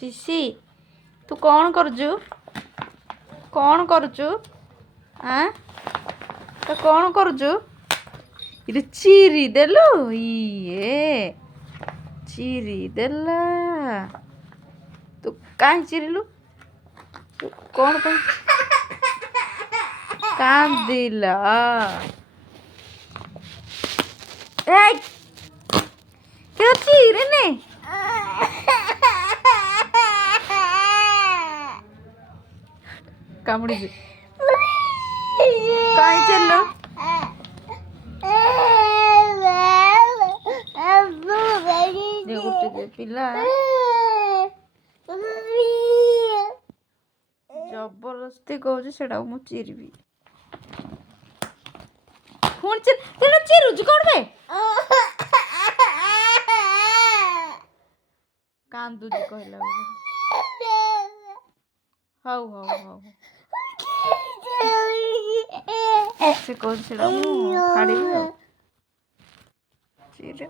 शिशी तू कौन करुचु कौन करुचु हाँ तो कौन करुचु इरे चिरी देलु ये चिरी देला तू कहीं चिरिलु तू कौन पे कांदिला क्या चिरे ने कामुड़ी कहीं चलो पिला जबरदस्ती कहूँ से मु चिरबी हूँ चिरुचु कौन बे कांदुची कहला हौ हौ हौ से कौन से फाड़ी चिर